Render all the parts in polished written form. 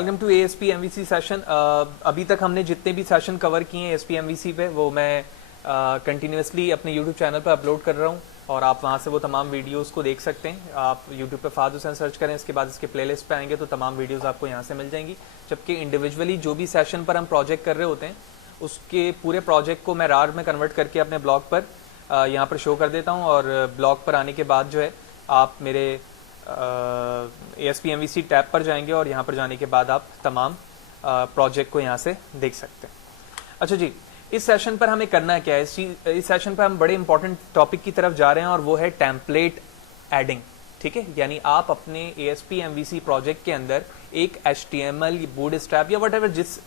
Welcome to ASP MVC session. अभी तक हमने जितने भी सेशन कवर किए हैं ASP MVC पे वो मैं कंटिन्यूसली अपने YouTube चैनल पर अपलोड कर रहा हूँ और आप वहाँ से वो तमाम वीडियोस को देख सकते हैं। आप YouTube पे फाद हुसैन सर्च करें, इसके बाद इसके प्लेलिस्ट पे आएंगे तो तमाम वीडियोस आपको यहाँ से मिल जाएंगी। जबकि इंडिविजुअली जो भी सेशन पर हम प्रोजेक्ट कर रहे होते हैं उसके पूरे प्रोजेक्ट को मैं रार में कन्वर्ट करके अपने ब्लॉग पर यहाँ पर शो कर देता हूँ और ब्लॉग पर आने के बाद जो है आप मेरे ASP MVC टैब पर जाएंगे और यहाँ पर जाने के बाद आप तमाम प्रोजेक्ट को यहाँ से देख सकते हैं। अच्छा जी, इस सेशन पर हमें करना क्या है? इस सेशन पर हम बड़े इंपॉर्टेंट टॉपिक की तरफ जा रहे हैं और वो है टेम्पलेट एडिंग। ठीक है, यानी आप अपने ASP MVC प्रोजेक्ट के अंदर एक HTML, बूटस्ट्रैप या वट जिस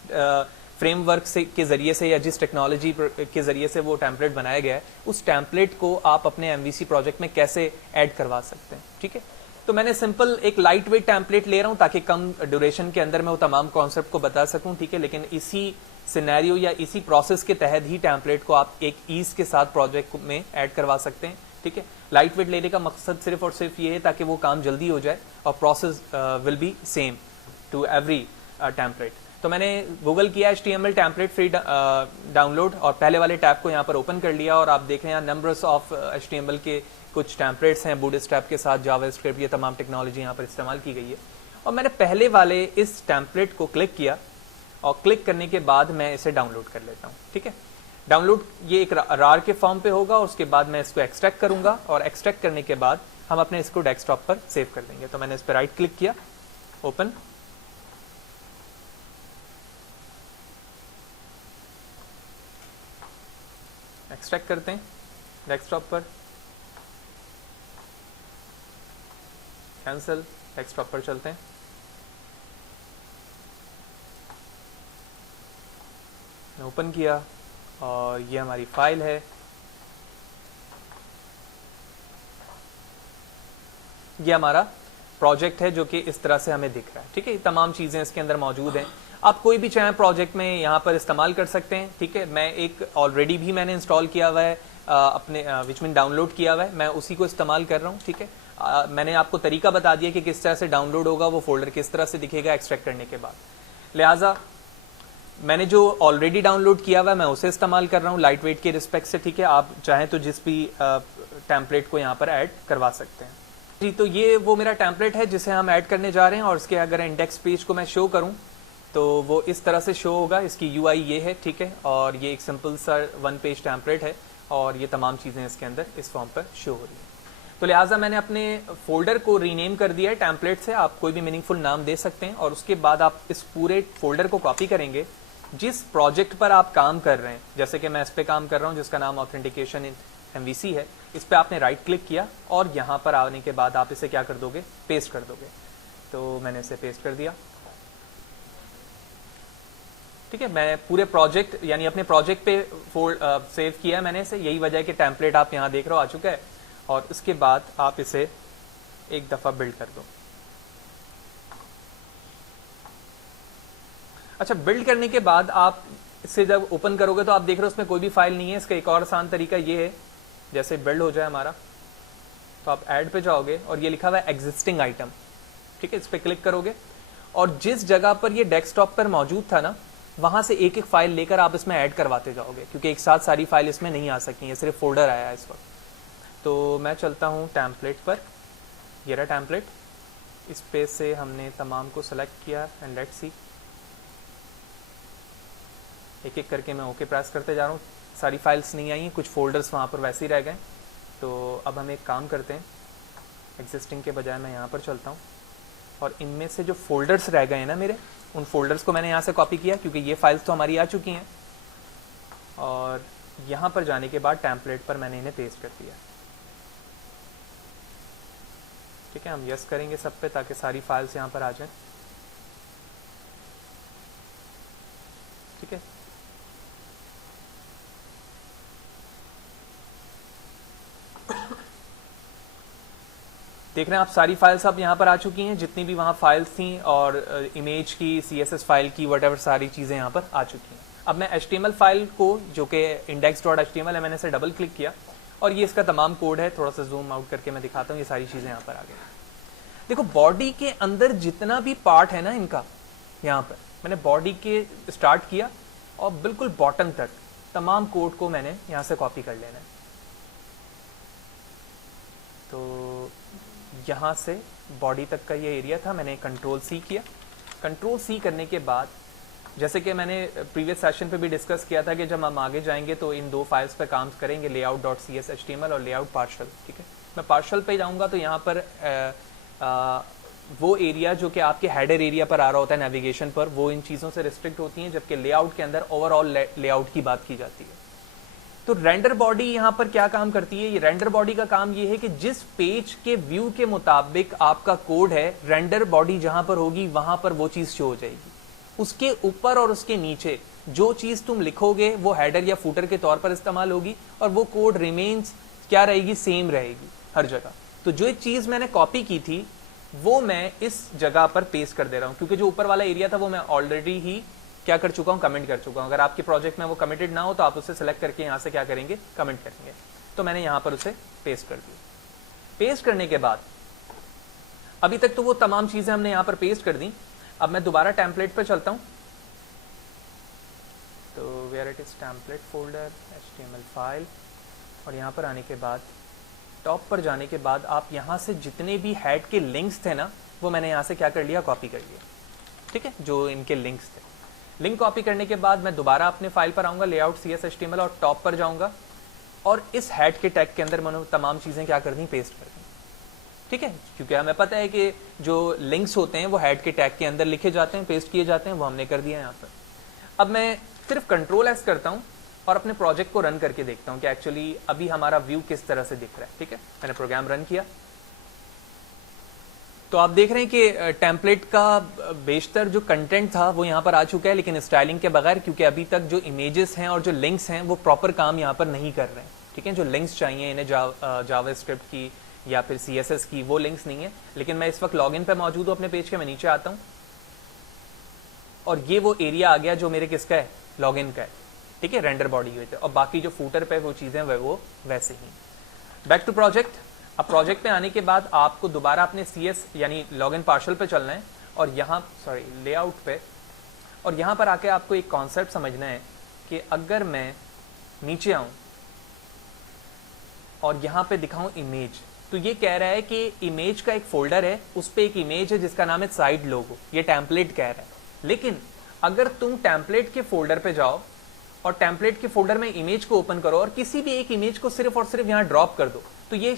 फ्रेमवर्क से के जरिए से या जिस टेक्नोलॉजी के जरिए से वो टेम्पलेट बनाया गया है उस टेम्पलेट को आप अपने MVC प्रोजेक्ट में कैसे ऐड करवा सकते हैं। ठीक है, तो मैंने सिंपल एक लाइट वेट टेम्पलेट ले रहा हूं ताकि कम ड्यूरेशन के अंदर मैं वो तमाम कॉन्सेप्ट को बता सकूं। ठीक है, लेकिन इसी सिनेरियो या इसी प्रोसेस के तहत ही टेम्पलेट को आप एक ईज के साथ प्रोजेक्ट में ऐड करवा सकते हैं। ठीक है, लाइट वेट लेने का मकसद सिर्फ और सिर्फ ये है ताकि वो काम जल्दी हो जाए और process will be same to every template. तो मैंने गूगल किया HTML टेम्पलेट फ्री डाउनलोड और पहले वाले टैब को यहाँ पर ओपन कर लिया और आप देख रहे हैं नंबर्स ऑफ HTML के कुछ टेम्पलेट्स हैं बूटस्ट्रैप के साथ, जावास्क्रिप्ट, ये तमाम टेक्नोलॉजी यहाँ पर इस्तेमाल की गई है। और मैंने पहले वाले इस टेम्पलेट को क्लिक किया और क्लिक करने के बाद मैं इसे डाउनलोड कर लेता हूँ। ठीक है, डाउनलोड ये एक रार के फॉर्म पे होगा, उसके बाद मैं इसको एक्सट्रैक्ट करूंगा और एक्सट्रैक्ट करने के बाद हम अपने इसको डेस्कटॉप पर सेव कर देंगे। तो मैंने इस पर राइट क्लिक किया, ओपन, एक्सट्रैक्ट करते हैं डेस्कटॉप पर, कैंसिल, डेस्कटॉप पर चलते हैं। ओपन किया और ये हमारी फाइल है। ये हमारा प्रोजेक्ट है जो कि इस तरह से हमें दिख रहा है। ठीक है, ये तमाम चीजें इसके अंदर मौजूद हैं। आप कोई भी चाहे प्रोजेक्ट में यहाँ पर इस्तेमाल कर सकते हैं। ठीक है, मैं एक ऑलरेडी भी मैंने इंस्टॉल किया हुआ है अपने विच मीन डाउनलोड किया हुआ है, मैं उसी को इस्तेमाल कर रहा हूँ। ठीक है, मैंने आपको तरीका बता दिया कि किस तरह से डाउनलोड होगा, वो फोल्डर किस तरह से दिखेगा एक्सट्रैक्ट करने के बाद। लिहाजा मैंने जो ऑलरेडी डाउनलोड किया हुआ है मैं उसे इस्तेमाल कर रहा हूँ लाइट वेट के रिस्पेक्ट से। ठीक है, आप चाहें तो जिस भी टेम्पलेट को यहाँ पर ऐड करवा सकते हैं। जी, तो ये वो मेरा टेम्पलेट है जिसे हम ऐड करने जा रहे हैं और इसके अगर इंडेक्स पेज को मैं शो करूँ तो वो इस तरह से शो होगा। इसकी UI ये है। ठीक है, और ये एक सिंपल सा 1 पेज टेम्पलेट है और ये तमाम चीज़ें इसके अंदर इस फॉर्म पर शो हो रही है। तो लिहाजा मैंने अपने फोल्डर को रीनेम कर दिया है टेम्पलेट से। आप कोई भी मीनिंगफुल नाम दे सकते हैं और उसके बाद आप इस पूरे फोल्डर को कॉपी करेंगे जिस प्रोजेक्ट पर आप काम कर रहे हैं। जैसे कि मैं इस पे काम कर रहा हूँ जिसका नाम ऑथेंटिकेशन इन MVC है। इस पे आपने राइट क्लिक किया और यहाँ पर आने के बाद आप इसे क्या कर दोगे, पेस्ट कर दोगे। तो मैंने इसे पेस्ट कर दिया। ठीक है, मैं पूरे प्रोजेक्ट यानी अपने प्रोजेक्ट पे सेव किया है मैंने इसे। यही वजह है कि टेम्पलेट आप यहाँ देख रहे हो आ चुका है और उसके बाद आप इसे एक दफा बिल्ड कर दो। अच्छा, बिल्ड करने के बाद आप इसे जब ओपन करोगे तो आप देख रहे हो उसमें कोई भी फाइल नहीं है। इसका एक और आसान तरीका ये है, जैसे बिल्ड हो जाए हमारा तो आप ऐड पे जाओगे और ये लिखा हुआ है एग्जिस्टिंग आइटम। ठीक है, इस पे क्लिक करोगे और जिस जगह पर ये डेस्कटॉप पर मौजूद था ना वहां से एक एक फाइल लेकर आप इसमें ऐड करवाते जाओगे, क्योंकि एक साथ सारी फाइल इसमें नहीं आ सकी है, सिर्फ फोल्डर आया है इस वक्त। तो मैं चलता हूँ टेम्पलेट पर, ये रहा टेम्पलेट। इस पे से हमने तमाम को सेलेक्ट किया एंड लेट्स सी। एक एक करके मैं ओके प्रेस करते जा रहा हूँ। सारी फाइल्स नहीं आई हैं, कुछ फोल्डर्स वहाँ पर वैसे ही रह गए। तो अब हम एक काम करते हैं, एग्जिस्टिंग के बजाय मैं यहाँ पर चलता हूँ और इनमें से जो फोल्डर्स रह गए हैं ना मेरे, उन फोल्डर्स को मैंने यहाँ से कॉपी किया क्योंकि ये फाइल्स तो हमारी आ चुकी हैं। और यहाँ पर जाने के बाद टेम्पलेट पर मैंने इन्हें पेस्ट कर दिया। ठीक है, हम यस करेंगे सब पे ताकि सारी फाइल्स यहाँ पर आ जाएं। ठीक है, देख रहे हैं आप सारी फाइल्स अब यहाँ पर आ चुकी हैं, जितनी भी वहाँ फाइल्स थी और इमेज की, CSS फाइल की, वट सारी चीज़ें यहाँ पर आ चुकी हैं। अब मैं HTML फाइल को जो कि index.html है मैंने इसे डबल क्लिक किया और ये इसका तमाम कोड है। थोड़ा सा जूम आउट करके मैं दिखाता हूँ, ये सारी चीज़ें यहाँ पर आ गई। देखो बॉडी के अंदर जितना भी पार्ट है ना इनका, यहाँ पर मैंने बॉडी के स्टार्ट किया और बिल्कुल बॉटम तक तमाम कोड को मैंने यहाँ से कॉपी कर लेना है। तो यहाँ से बॉडी तक का ये एरिया था, मैंने कंट्रोल सी किया। कंट्रोल सी करने के बाद जैसे कि मैंने प्रीवियस सेशन पे भी डिस्कस किया था कि जब हम आगे जाएंगे तो इन दो फाइल्स पे काम करेंगे, layout.cs HTML और layout partial। ठीक है, मैं पार्शल पे जाऊंगा तो यहाँ पर वो एरिया जो कि आपके हेडर एरिया पर आ रहा होता है नेविगेशन पर, वो इन चीज़ों से रिस्ट्रिक्ट होती हैं, जबकि लेआउट के अंदर ओवरऑल लेआउट की बात की जाती है। तो रेंडर बॉडी यहाँ पर क्या काम करती है? ये रेंडर बॉडी का काम ये है कि जिस पेज के व्यू के मुताबिक आपका कोड है, रेंडर बॉडी जहां पर होगी वहां पर वो चीज शो हो जाएगी। उसके ऊपर और उसके नीचे जो चीज तुम लिखोगे वो हेडर या फूटर के तौर पर इस्तेमाल होगी और वो कोड रिमेन्स क्या रहेगी? सेम रहेगी हर जगह। तो जो एक चीज मैंने कॉपी की थी वो मैं इस जगह पर पेस्ट कर दे रहा हूं, क्योंकि जो ऊपर वाला एरिया था वो मैं ऑलरेडी ही क्या कर चुका हूं? कमेंट कर चुका हूं। अगर आपके प्रोजेक्ट में वो कमिटेड ना हो तो आप उसे सेलेक्ट करके यहां से क्या करेंगे? कमेंट करेंगे। तो मैंने यहां पर उसे पेस्ट कर दिया। पेस्ट करने के बाद अभी तक तो वो तमाम चीजें हमने यहां पर पेस्ट कर दी। अब मैं दोबारा टेम्पलेट पर चलता हूं। तो where it is template folder HTML file, और यहां पर आने के बाद टॉप पर जाने के बाद आप यहां से जितने भी हेड के लिंक्स थे ना वो मैंने यहां से क्या कर लिया? कॉपी कर लिया। ठीक है, जो इनके लिंक्स थे। लिंक कॉपी करने के बाद मैं दोबारा अपने फाइल पर आऊंगा, layout.cs HTML, और टॉप पर जाऊंगा और इस हेड के टैग के अंदर मैंने तमाम चीजें क्या कर दी? पेस्ट कर दी। ठीक है, क्योंकि हमें पता है कि जो लिंक्स होते हैं वो हेड के टैग के अंदर लिखे जाते हैं, पेस्ट किए जाते हैं, वो हमने कर दिया यहाँ पर। अब मैं सिर्फ कंट्रोल S करता हूँ और अपने प्रोजेक्ट को रन करके देखता हूँ कि एक्चुअली अभी हमारा व्यू किस तरह से दिख रहा है। ठीक है, मैंने प्रोग्राम रन किया तो आप देख रहे हैं कि टेम्पलेट का बेशतर जो कंटेंट था वो यहाँ पर आ चुका है, लेकिन स्टाइलिंग के बगैर, क्योंकि अभी तक जो इमेजेस हैं और जो लिंक्स हैं वो प्रॉपर काम यहाँ पर नहीं कर रहे हैं। ठीक है, जो लिंक्स चाहिए इन्हें जावास्क्रिप्ट की या फिर CSS की, वो लिंक्स नहीं है। लेकिन मैं इस वक्त लॉगिन पे मौजूद हूँ अपने पेज के। मैं नीचे आता हूँ और ये वो एरिया आ गया जो मेरे किसका है? लॉगिन का है। ठीक है, रेंडर बॉडी हुए थे, और बाकी जो फूटर पे वो चीजें वो वैसे ही। Back to project. अब प्रोजेक्ट पे आने के बाद आपको दोबारा अपने CS यानी लॉगिन पार्शल पे चलना है और यहाँ लेआउट पे, और यहाँ पर आके आपको एक कॉन्सेप्ट समझना है कि अगर मैं नीचे आऊं और यहाँ पे दिखाऊं इमेज, तो ये कह रहा है कि इमेज का एक फोल्डर है, उस पर एक इमेज है जिसका नाम है साइड लोगो। ये टेम्पलेट कह रहा है। लेकिन अगर तुम टेम्पलेट के फोल्डर पे जाओ और टेम्पलेट के फोल्डर में इमेज को ओपन करो और किसी भी एक इमेज को सिर्फ और सिर्फ यहाँ ड्रॉप कर दो, तो ये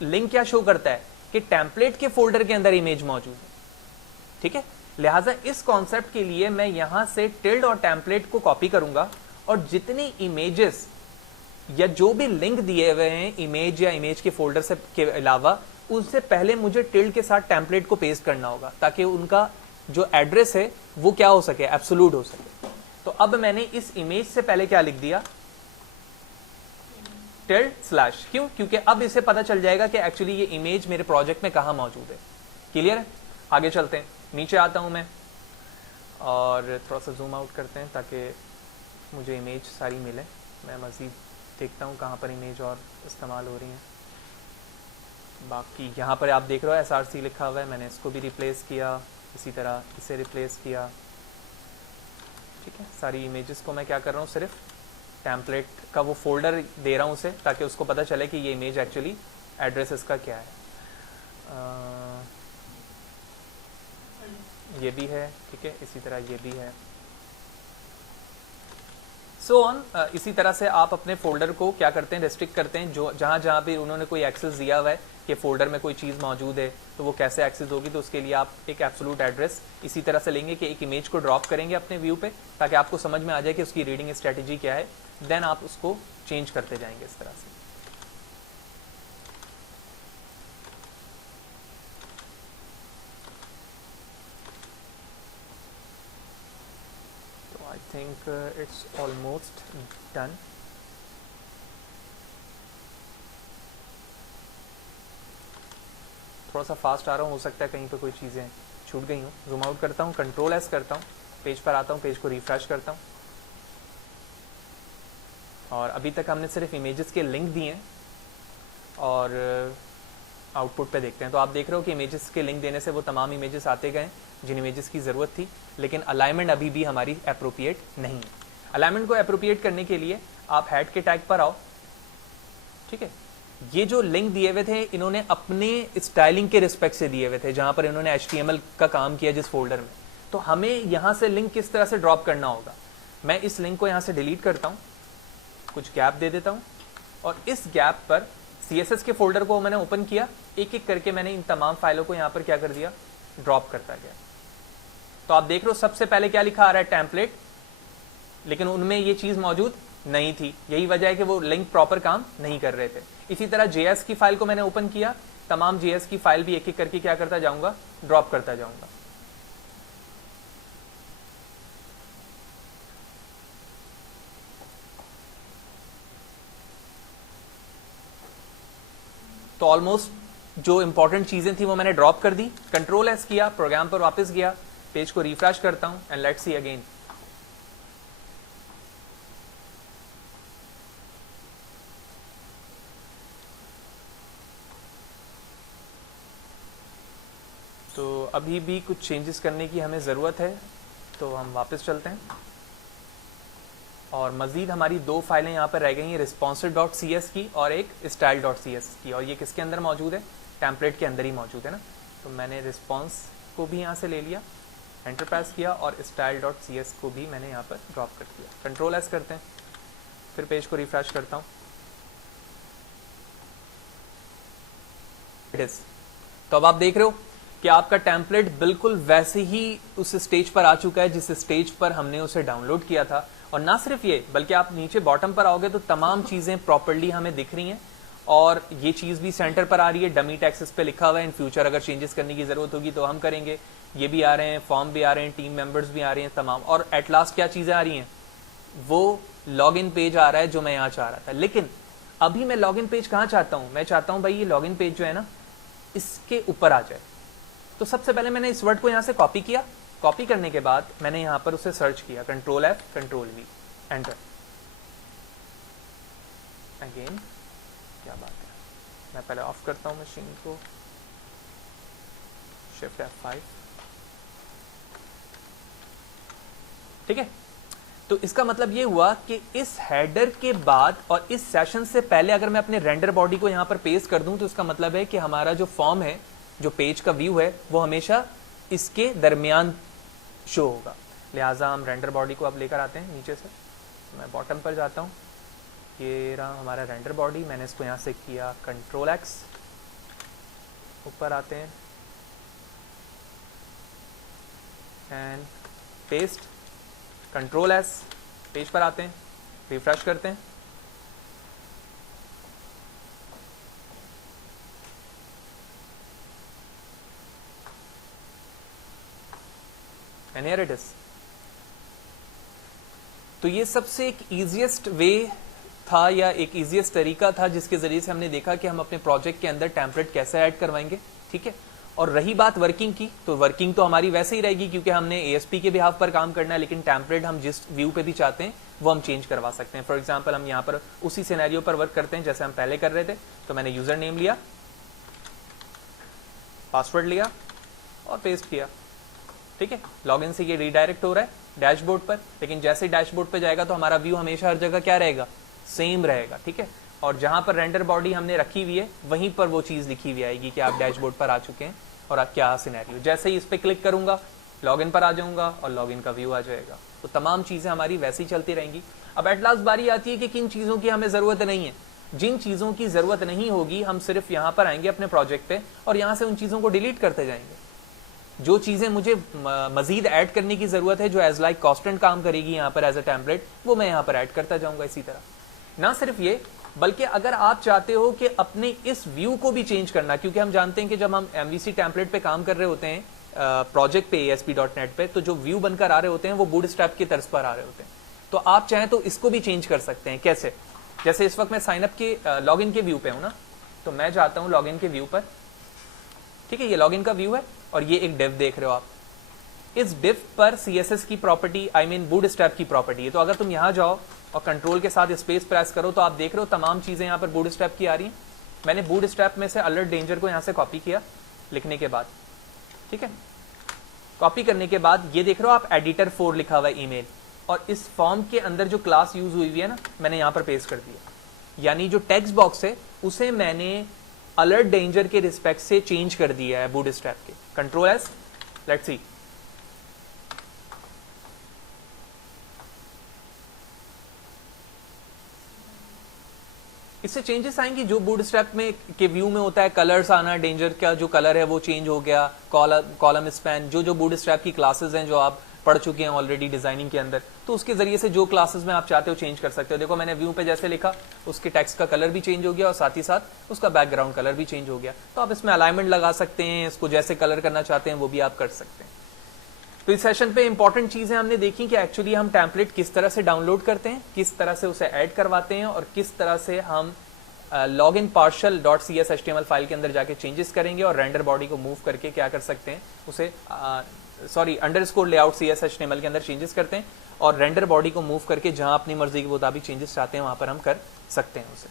लिंक क्या शो करता है? कि टेम्पलेट के फोल्डर के अंदर इमेज मौजूद है। ठीक है, लिहाजा इस कॉन्सेप्ट के लिए मैं यहां से टिल्ड और टेम्पलेट को कॉपी करूंगा और जितनी इमेजेस या जो भी लिंक दिए हुए हैं इमेज या इमेज के फोल्डर से के अलावा, उससे पहले मुझे टिल्ड के साथ टेम्पलेट को पेस्ट करना होगा ताकि उनका जो एड्रेस है वो क्या हो सके? एब्सोल्यूट हो सके। तो अब मैंने इस इमेज से पहले क्या लिख दिया? Tilde slash. क्यों? क्योंकि अब इसे पता चल जाएगा कि एक्चुअली ये इमेज मेरे प्रोजेक्ट में कहां मौजूद है। क्लियर है? आगे चलते हैं। नीचे आता हूं मैं और थोड़ा सा जूम आउट करते हैं ताकि मुझे इमेज सारी मिले। मैं मजीद देखता हूं कहां पर इमेज और इस्तेमाल हो रही है। बाकी यहाँ पर आप देख रहे हो SRC लिखा हुआ है, मैंने इसको भी रिप्लेस किया, इसी तरह इसे रिप्लेस किया। ठीक है, सारी इमेजेस को मैं क्या कर रहा हूँ? सिर्फ टेम्पलेट का वो फोल्डर दे रहा हूँ उसे, ताकि उसको पता चले कि ये इमेज एक्चुअली एड्रेस इसका क्या है। ये भी है। ठीक है, इसी तरह ये भी है, सो ऑन। इसी तरह से आप अपने फोल्डर को क्या करते हैं? रेस्ट्रिक्ट करते हैं। जो जहाँ भी उन्होंने कोई एक्सेस दिया हुआ है कि फोल्डर में कोई चीज़ मौजूद है तो वो कैसे एक्सेस होगी, तो उसके लिए आप एक एब्सोल्यूट एड्रेस इसी तरह से लेंगे कि एक इमेज को ड्रॉप करेंगे अपने व्यू पे ताकि आपको समझ में आ जाए कि उसकी रीडिंग स्ट्रेटजी क्या है। देन आप उसको चेंज करते जाएंगे इस तरह से। तो I think it's almost done. थोड़ा सा फास्ट आ रहा हूँ, हो सकता है कहीं पे कोई चीज़ें छूट गई हूँ। जूम आउट करता हूँ, कंट्रोल S करता हूँ, पेज पर आता हूँ, पेज को रिफ्रेश करता हूँ और अभी तक हमने सिर्फ इमेजेस के लिंक दिए हैं और आउटपुट पे देखते हैं। तो आप देख रहे हो कि इमेजेस के लिंक देने से वो तमाम इमेजेस आते गए जिन इमेजेस की ज़रूरत थी, लेकिन अलाइनमेंट अभी भी हमारी अप्रोप्रिएट नहीं है। अलाइनमेंट को अप्रोप्रिएट करने के लिए आप हेड के टैग पर आओ, ठीक है। ये जो लिंक दिए हुए थे इन्होंने अपने स्टाइलिंग के रिस्पेक्ट से दिए हुए थे, जहां पर इन्होंने HTML का काम किया जिस फोल्डर में। तो हमें यहां से लिंक किस तरह से ड्रॉप करना होगा, मैं इस लिंक को यहां से डिलीट करता हूं, कुछ गैप दे देता हूं, और इस गैप पर CSS के फोल्डर को मैंने ओपन किया, एक एक करके मैंने इन तमाम फाइलों को यहां पर क्या कर दिया, ड्रॉप करता गया। तो आप देख रहे हो सबसे पहले क्या लिखा आ रहा है, टेम्पलेट, लेकिन उनमें ये चीज मौजूद नहीं थी। यही वजह है कि वो लिंक प्रॉपर काम नहीं कर रहे थे। इसी तरह JS की फाइल को मैंने ओपन किया, तमाम JS की फाइल भी एक एक करके क्या करता जाऊंगा, ड्रॉप करता जाऊंगा। तो ऑलमोस्ट जो इंपॉर्टेंट चीजें थी वो मैंने ड्रॉप कर दी। कंट्रोल S किया, प्रोग्राम पर वापस गया, पेज को रिफ्रेश करता हूं एंड लेट्स सी अगेन। तो अभी भी कुछ चेंजेस करने की हमें ज़रूरत है, तो हम वापस चलते हैं। और मज़ीद हमारी दो फाइलें यहाँ पर रह गई हैं, responsive.cs की और एक style.cs की, और ये किसके अंदर मौजूद है, टेम्पलेट के अंदर ही मौजूद है ना। तो मैंने रिस्पॉन्स को भी यहाँ से ले लिया, एंटर प्रेस किया, और style.cs को भी मैंने यहाँ पर ड्रॉप कर दिया। कंट्रोल S करते हैं, फिर पेज को रिफ्रेश करता हूँ। तो अब आप देख रहे हो कि आपका टेम्पलेट बिल्कुल वैसे ही उस स्टेज पर आ चुका है जिस स्टेज पर हमने उसे डाउनलोड किया था। और ना सिर्फ ये, बल्कि आप नीचे बॉटम पर आओगे तो तमाम चीजें प्रॉपर्ली हमें दिख रही हैं, और ये चीज भी सेंटर पर आ रही है, डमी टेक्स्ट इस पे लिखा हुआ है। इन फ्यूचर अगर चेंजेस करने की जरूरत होगी तो हम करेंगे। ये भी आ रहे हैं, फॉर्म भी आ रहे हैं, टीम मेंबर्स भी आ रहे हैं, तमाम। और एट लास्ट क्या चीजें आ रही हैं, वो लॉग इन पेज आ रहा है जो मैं यहाँ चाह रहा था। लेकिन अभी मैं लॉग इन पेज कहाँ चाहता हूँ, मैं चाहता हूँ भाई ये लॉग इन पेज जो है ना इसके ऊपर आ जाए। तो सबसे पहले मैंने इस वर्ड को यहाँ से कॉपी किया, कॉपी करने के बाद मैंने यहाँ पर उसे सर्च किया, control F control V, enter. Again क्या बात है, मैं पहले ऑफ करता हूँ मशीन को, शिफ्ट F5, ठीक है। तो इसका मतलब ये हुआ कि इस हेडर के बाद और इस सेशन से पहले अगर मैं अपने रेंडर बॉडी को यहाँ पर पेस्ट कर दूं तो इसका मतलब है कि हमारा जो फॉर्म है, जो पेज का व्यू है, वो हमेशा इसके दरमियान शो होगा। लिहाजा हम रेंडर बॉडी को अब लेकर आते हैं नीचे से। मैं बॉटम पर जाता हूँ, ये रहा हमारा रेंडर बॉडी, मैंने इसको यहाँ से किया कंट्रोल X, ऊपर आते हैं and paste, control S, page पर आते हैं, रिफ्रेश करते हैं, एंड हियर इट इज। तो ये सबसे एक इजीएस्ट वे था, या एक इजीएस्ट तरीका था जिसके जरिए से हमने देखा कि हम अपने प्रोजेक्ट के अंदर टेम्पलेट कैसे ऐड करवाएंगे, ठीक है। और रही बात वर्किंग की, तो वर्किंग तो हमारी वैसे ही रहेगी क्योंकि हमने ASP के बिहाफ पर काम करना है, लेकिन टेम्पलेट हम जिस व्यू पे भी चाहते हैं वो हम चेंज करवा सकते हैं। फॉर एग्जांपल हम यहाँ पर उसी सिनेरियो पर वर्क करते हैं जैसे हम पहले कर रहे थे। तो मैंने यूजर नेम लिया, पासवर्ड लिया और पेस्ट किया, ठीक है। लॉगिन से ये रीडायरेक्ट हो रहा है डैशबोर्ड पर, लेकिन जैसे डैशबोर्ड पर जाएगा तो हमारा व्यू हमेशा हर जगह क्या रहेगा, सेम रहेगा, ठीक है। और जहां पर रेंडर बॉडी हमने रखी हुई है वहीं पर वो चीज लिखी हुई आएगी कि आप डैशबोर्ड पर आ चुके हैं और आप क्या सिनेरियो। जैसे ही इस पर क्लिक करूंगा लॉगिन पर आ जाऊंगा और लॉगिन का व्यू आ जाएगा। तो तमाम चीजें हमारी वैसी चलती रहेंगी। अब एट लास्ट बारी आती है कि किन चीजों की हमें जरूरत नहीं है। जिन चीजों की जरूरत नहीं होगी हम सिर्फ यहाँ पर आएंगे अपने प्रोजेक्ट पे और यहाँ से उन चीजों को डिलीट करते जाएंगे। जो चीजें मुझे मजीद ऐड करने की जरूरत है, जो एज लाइक कॉन्स्टेंट काम करेगी यहाँ पर एज अ टेम्पलेट, वो मैं यहाँ पर ऐड करता जाऊंगा। इसी तरह ना सिर्फ ये, बल्कि अगर आप चाहते हो कि अपने इस व्यू को भी चेंज करना, क्योंकि हम जानते हैं कि जब हम MVC टेम्पलेट पे काम कर रहे होते हैं प्रोजेक्ट पे ASP.NET पे, तो जो व्यू बनकर आ रहे होते हैं वो बूटस्ट्रैप की तर्ज पर आ रहे होते हैं। तो आप चाहें तो इसको भी चेंज कर सकते हैं। कैसे? जैसे इस वक्त मैं साइनअप के लॉगिन के व्यू पे हूं ना, तो मैं जाता हूं लॉगिन के व्यू पर, ठीक है। ये लॉगिन का व्यू है और ये एक डिव देख रहे हो आप। इस डिव पर CSS की प्रॉपर्टी, आई मीन बूटस्ट्रैप की प्रॉपर्टी है। तो अगर तुम यहां जाओ और कंट्रोल के साथ स्पेस प्रेस करो तो आप देख रहे हो तमाम चीजें यहाँ पर बूटस्ट्रैप की आ रही हैं। मैंने बूटस्ट्रैप में से अलर्ट डेंजर को यहाँ से कॉपी किया लिखने के बाद, ठीक है। कॉपी करने के बाद ये देख रहे हो आप एडिटर 4 लिखा हुआ है ईमेल, और इस फॉर्म के अंदर जो क्लास यूज हुई हुई है ना, मैंने यहां पर पेस्ट कर दिया। यानी जो टेक्स्ट बॉक्स है उसे मैंने अलर्ट डेंजर के रिस्पेक्ट से चेंज कर दिया है बूटस्ट्रैप के। Control S, let's see. इससे चेंजेस आएंगी जो बूटस्ट्रैप में के व्यू में होता है, कलर्स आना, डेंजर का जो कलर है वो चेंज हो गया, कॉलम स्पैन, जो बूटस्ट्रैप की क्लासेस हैं जो आप पढ़ चुके हैं ऑलरेडी डिजाइनिंग के अंदर, तो उसके जरिए से जो क्लासेस में आप चाहते हो चेंज कर सकते हो। देखो मैंने व्यू पे जैसे लिखा, उसके टेक्स्ट का कलर भी चेंज हो गया और साथ ही साथ उसका बैकग्राउंड कलर भी चेंज हो गया। तो आप इसमें अलाइनमेंट लगा सकते हैं, इसको जैसे कलर करना चाहते हैं वो भी आप कर सकते हैं। तो इस सेशन पे इंपॉर्टेंट चीजें हमने देखी कि एक्चुअली हम टेम्पलेट किस तरह से डाउनलोड करते हैं, किस तरह से उसे ऐड करवाते हैं, और किस तरह से हम login partial .cs HTML file के अंदर जाके चेंजेस करेंगे और रेंडर बॉडी को मूव करके क्या कर सकते हैं उसे अंडरस्कोर लेआउट CS HTML के अंदर चेंजेस करते हैं, और रेंडर बॉडी को मूव करके जहां अपनी मर्जी के मुताबिक चेंजेस चाहते हैं वहां पर हम कर सकते हैं उसे।